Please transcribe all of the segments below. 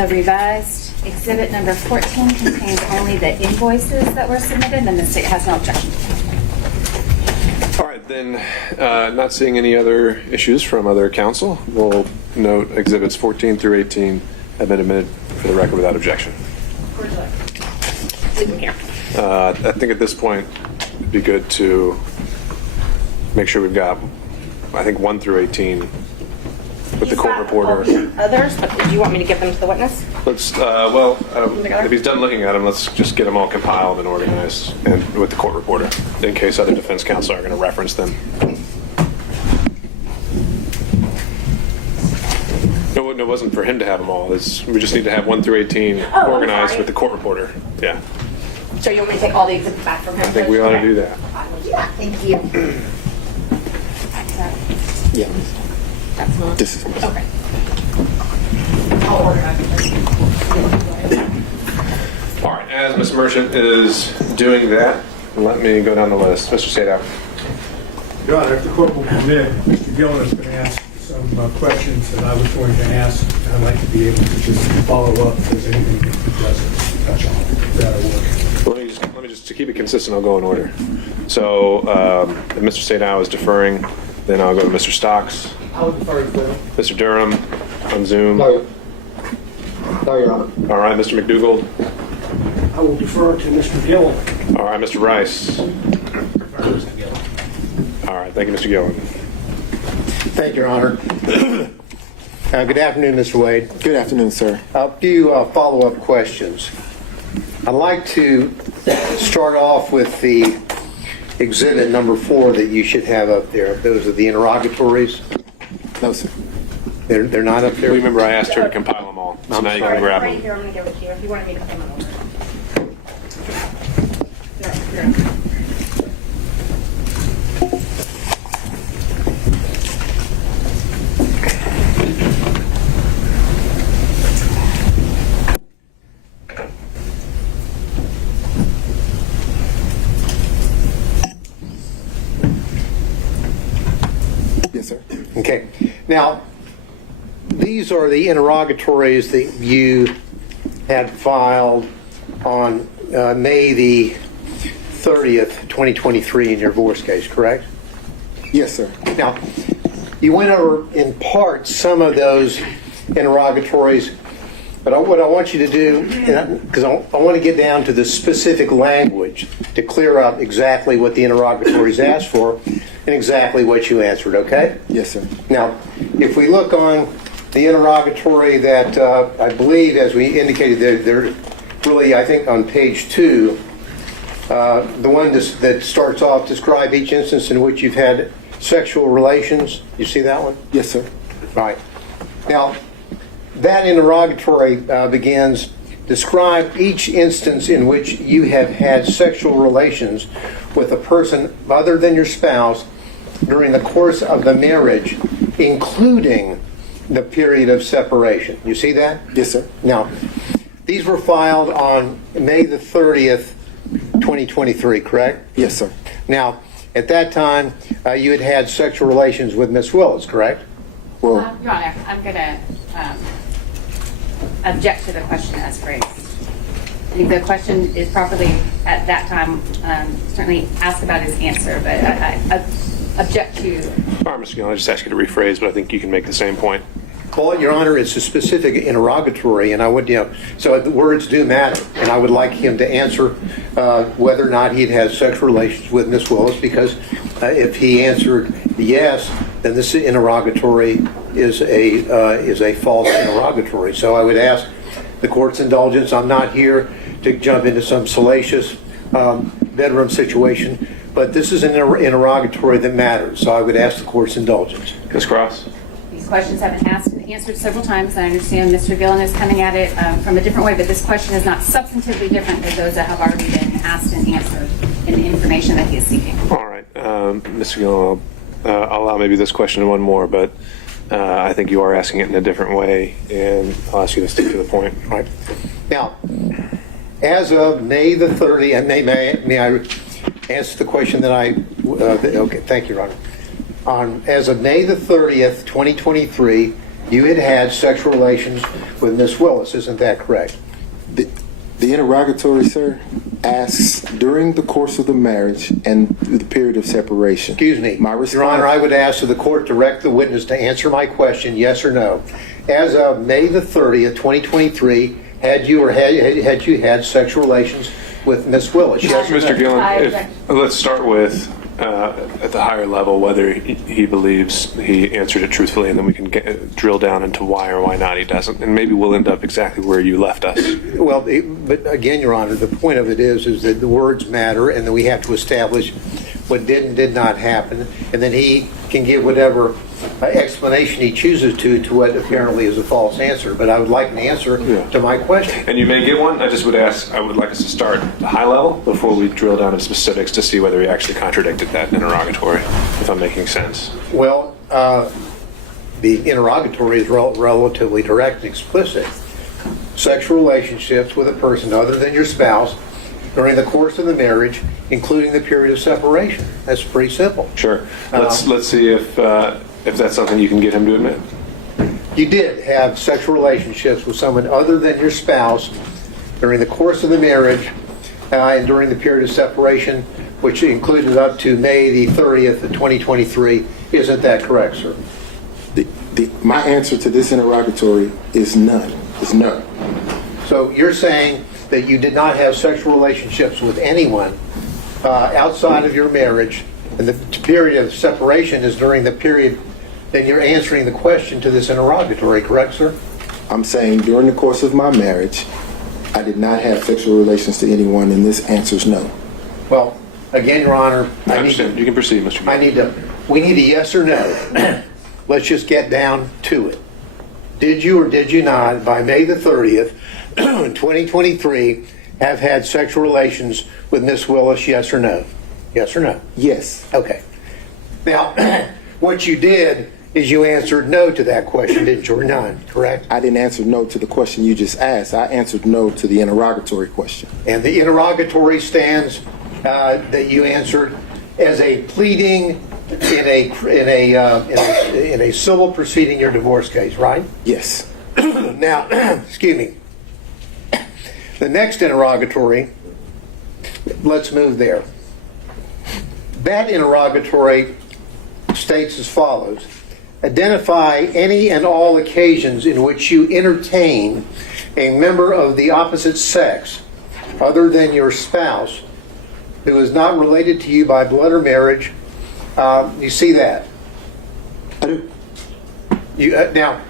the revised exhibit number 14 contains only the invoices that were submitted, and the state has no objection. All right, then, not seeing any other issues from other counsel, we'll note exhibits 14 through 18 have been admitted for the record without objection. I think at this point it'd be good to make sure we've got, I think, 1 through 18 with the court reporter. Others, but do you want me to give them to the witness? Let's, if he's done looking at them, let's just get them all compiled and organized and with the court reporter in case other defense counsel are going to reference them. No, it wasn't for him to have them all. We just need to have 1 through 18 organized with the court reporter. Yeah. So you want me to take all the exhibits back from him? I think we ought to do that. I will do that. Thank you. Yeah. That's not. This is Okay. I'll organize it. All right, as Ms. Merchant is doing that, let me go down the list. Mr. Sadow. Your Honor, if the court will permit, Mr. Gillen is going to ask some questions that I was going to ask, and I'd like to be able to just follow up if there's anything that he doesn't touch on. That'll work. Let me just, to keep it consistent, I'll go in order. So, if Mr. Sadow is deferring, then I'll go to Mr. Stocks. I would defer to Durham. Mr. Durham on Zoom. No, Your Honor. All right, Mr. McDougald. I will defer to Mr. Gillen. All right, Mr. Rice. Mr. Gillen. All right, thank you, Mr. Gillen. Thank you, Your Honor. Good afternoon, Mr. Wade. Good afternoon, sir. A few follow-up questions. I'd like to start off with the exhibit number 4 that you should have up there. Those are the interrogatories. No, sir. They're not up there? Remember, I asked her to compile them all, so now you can grab Right them. here, I'm going to give it to you if you wanted me to come over. No, here. Yes, sir. Okay. Now, these are the interrogatories that you had filed on May the 30th, 2023 in your divorce case, correct? Yes, sir. Now, you went over in part some of those interrogatories, but what I want you to do, because I want to get down to the specific language to clear up exactly what the interrogatories asked for and exactly what you answered, okay? Yes, sir. Now, if we look on the interrogatory that I believe, as we indicated, they're really, I think, on page 2, the one that starts off, describe each instance in which you've had sexual relations. You see that one? Yes, sir. Right. Now, that interrogatory begins, describe each instance in which you have had sexual relations with a person other than your spouse during the course of the marriage, including the period of separation. You see that? Yes, sir. Now, these were filed on May the 30th, 2023, correct? Yes, sir. Now, at that time, you had had sexual relations with Miss Willis, correct? Well, Your Honor, I'm going to object to the question as phrased. I think the question is properly, at that time, certainly asked about his answer, but I object to. All right, Mr. Gillen, I just asked you to rephrase, but I think you can make the same point. Well, Your Honor, it's a specific interrogatory, and I would, so the words do matter, and I would like him to answer whether or not he'd had sexual relations with Miss Willis, because if he answered yes, then this interrogatory is a false interrogatory. So I would ask the court's indulgence. I'm not here to jump into some salacious bedroom situation, but this is an interrogatory that matters. So I would ask the court's indulgence. Ms. Cross? These questions have been asked and answered several times. I understand Mr. Gillen is coming at it from a different way, but this question is not substantively different than those that have already been asked and answered in the information that he is seeking. All right, Mr. Gillen, I'll allow maybe this question and one more, but I think you are asking it in a different way, and I'll ask you to stick to the point. All right. Now, as of May the 30th, and may I answer the question that okay, thank you, Your Honor. As of May the 30th, 2023, you had had sexual relations with Miss Willis. Isn't that correct? The interrogatory, sir, asks during the course of the marriage and through the period of separation. Excuse me. My response, Your Honor, I would ask that the court direct the witness to answer my question, yes or no. As of May the 30th, 2023, had you had sexual relations with Miss Willis? Yes or Mr. no? Gillen, let's start with, at the higher level, whether he believes he answered it truthfully, and then we can drill down into why or why not he doesn't. And maybe we'll end up exactly where you left us. Well, but again, Your Honor, the point of it is that the words matter, and that we have to establish what did and did not happen, and then he can give whatever explanation he chooses to what apparently is a false answer. But I would like an answer to my question. And you may get one. I just would ask, I would like us to start at the high level before we drill down into specifics to see whether he actually contradicted that interrogatory, if I'm making sense. Well, the interrogatory is relatively direct and explicit. Sexual relationships with a person other than your spouse during the course of the marriage, including the period of separation. That's pretty simple. Sure. Let's see if that's something you can get him to admit. You did have sexual relationships with someone other than your spouse during the course of the marriage and during the period of separation, which included up to May the 30th of 2023. Isn't that correct, sir? My answer to this interrogatory is none. Is no. So you're saying that you did not have sexual relationships with anyone outside of your marriage, and the period of separation is during the period that you're answering the question to this interrogatory, correct, sir? I'm saying during the course of my marriage, I did not have sexual relations to anyone, and this answer's no. Well, again, Your Honor, I understand. You can proceed, Mr. Gillen. we need a yes or no. Let's just get down to it. Did you or did you not, by May the 30th, 2023, have had sexual relations with Miss Willis, yes or no? Yes or no? Yes. Okay. Now, what you did is you answered no to that question, didn't you, or none, correct? I didn't answer no to the question you just asked. I answered no to the interrogatory question. And the interrogatory stands that you answered as a pleading in a civil proceeding, your divorce case, right? Yes. Now, excuse me. The next interrogatory, let's move there. That interrogatory states as follows: identify any and all occasions in which you entertain a member of the opposite sex other than your spouse who is not related to you by blood or marriage. You see that? I do. Now,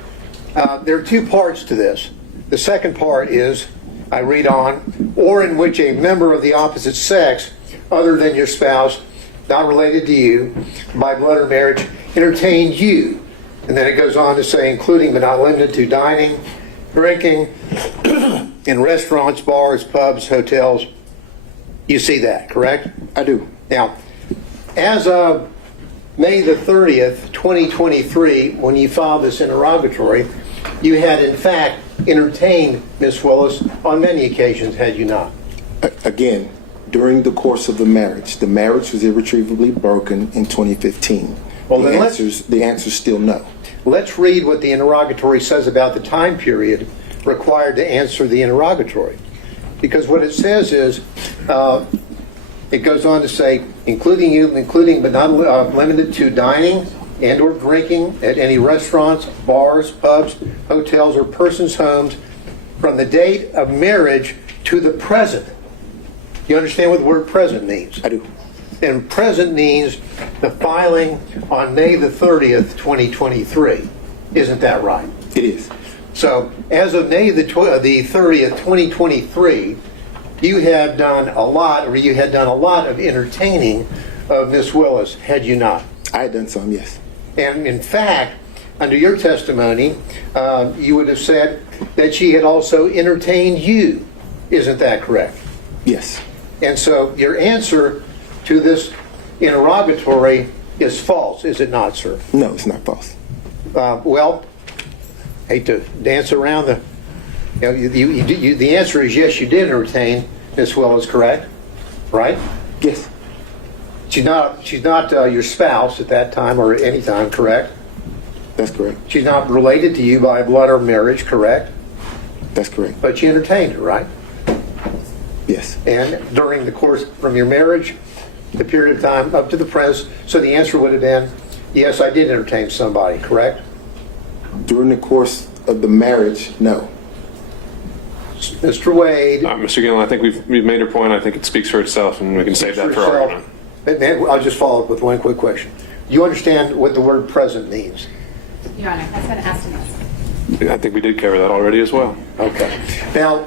there are two parts to this. The second part is, I read on, or in which a member of the opposite sex other than your spouse, not related to you by blood or marriage, entertained you. And then it goes on to say, including but not limited to dining, drinking, in restaurants, bars, pubs, hotels. You see that, correct? I do. Now, as of May the 30th, 2023, when you filed this interrogatory, you had in fact entertained Miss Willis on many occasions, had you not? Again, during the course of the marriage was irretrievably broken in 2015. Well, the then answer's still no. Let's read what the interrogatory says about the time period required to answer the interrogatory. Because what it says is, it goes on to say, including but not limited to dining and or drinking at any restaurants, bars, pubs, hotels, or persons' homes from the date of marriage to the present. You understand what the word present means? I do. And present means the filing on May the 30th, 2023. Isn't that right? It is. So, as of May the 30th, 2023, you had done a lot of entertaining of Miss Willis, had you not? I had done some, yes. And in fact, under your testimony, you would have said that she had also entertained you. Isn't that correct? Yes. And so your answer to this interrogatory is false, is it not, sir? No, it's not false. Well, hate to dance around the... the answer is yes, you did entertain Miss Willis, correct? Right? Yes. She's not your spouse at that time or any time, correct? That's correct. She's not related to you by blood or marriage, correct? That's correct. But you entertained her, right? Yes. And during the course from your marriage, the period of time up to the present, so the answer would have been, yes, I did entertain somebody, correct? During the course of the marriage, no. Mr. Wade. Mr. Gillen, I think we've made our point. I think it speaks for itself, and we can save that for argument. I'll just follow up with one quick question. Do you understand what the word present means? Your Honor, that's been asked and answered. I think we did cover that already as well. Okay. Now,